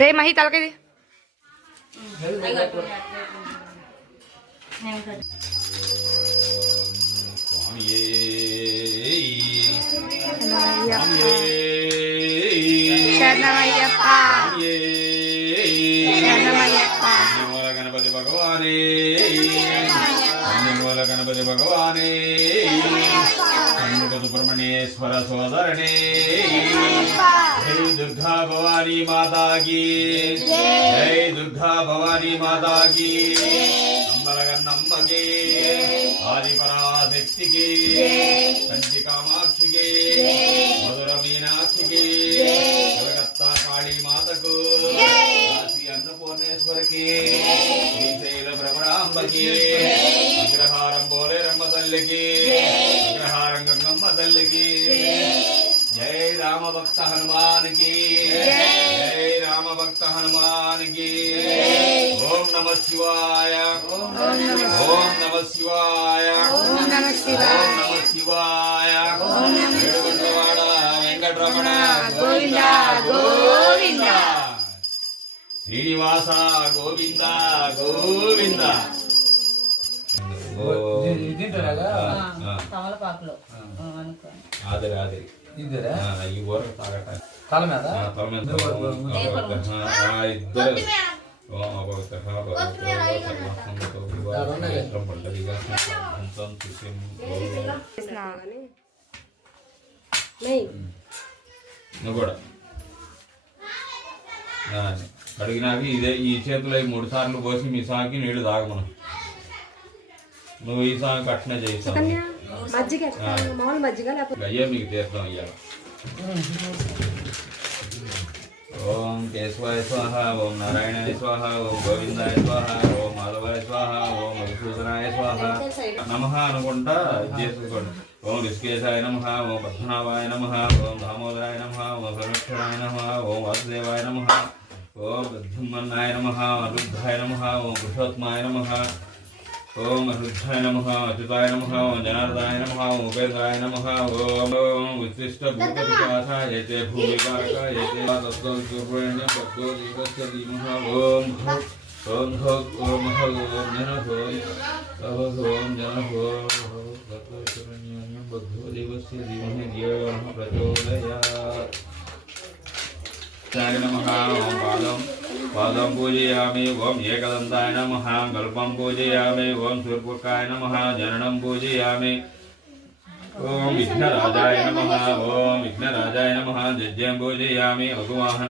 రే మహి తలకది గణపతి భగవానే గణపతి భగవానే సుబ్రహ్మణ్యేశ్వర సోదరణే జై దుర్గా భవానీ మాతాకి జై దుర్గా భవానీ మాతాకి నమ్మలగన్నమ్మకి ఆదిపరాశక్తికి కంచి కామాక్షికి మధుర మీనాక్షికి కలకత్తా కాళీ మాతకు కాశీ అన్నపూర్ణేశ్వరికి శ్రీశైల భ్రమరాంబకి అగ్రహారం పోలేరమ్మ తల్లికి అగ్రహారం గంగమ్మ తల్లికి జై రామ భక్త హనుమానికి జై రామ భక్త హనుమానికి ఓం నమ శివాయ ఓం నమ శివాయ ఓం నమ శివాయ ఏడుగొండవాడ వెంకటరమణ గోవింద గోవింద శ్రీనివాస గోవింద గోవింద ఆదరి ఆదరి ఈ ఊర తాగట తల మీద ఇద్దరు నువ్వు కూడా అడిగినాక ఇదే ఈ చేతిలో 3 సార్లు పోసి మీ సాకి నీళ్లు తాగమను. నువ్వు ఈ సాగు కట్టినా చేస్తావు అయ్యా మీకు తీర్థం అయ్యాలి. ఓం కేశవాయ స్వాహ ఓం నారాయణాయ స్వాహ ఓం గోవిందాయ స్వాహ ఓం మాధవాయ స్వాహ ఓం మధుసూదనాయ స్వాహ నమః అనుకుంటా చేసుకోండి. ఓం ఋషికేశాయ నమః ఓం పద్మనాభాయ నమః ఓం దామోదరాయ నమః ఓం సర్వేశ్వరాయ నమః ఓం వాసుదేవాయ నమః ఓం ప్రద్యుమ్నాయ నమః అరుద్ధాయ నమః ఓం పురుషోత్తమాయ నమః ఓం అరుద్ధాయ నమః అచ్యుతాయ నమః ఓం జనార్దనాయ నమః ఓం ఉపేంద్రాయ నమః ఓం ఉత్తిష్ట భూపతికాసాయ చ భూమికాకాయ చ తస్తో సూర్యణ్యం భక్తో దీపస్య ధీమః ఓం ఓం ఓం ఓం జనహో ఓం జనహో తస్తో సూర్యణ్యం భక్తో దీపస్య ధీమహి ధియో ప్రచోదయాత్. నమః ఓం పాదం పూజయామి ఓం ఏకదంతాయ నమః కల్పం పూజయామి ఓం శూర్పకాయ నమః జననం పూజయామి ఓం విఘ్నరాజాయ నమః ఓం విఘ్నరాజాయ నమః జజ్యం పూజయామి అగువాహన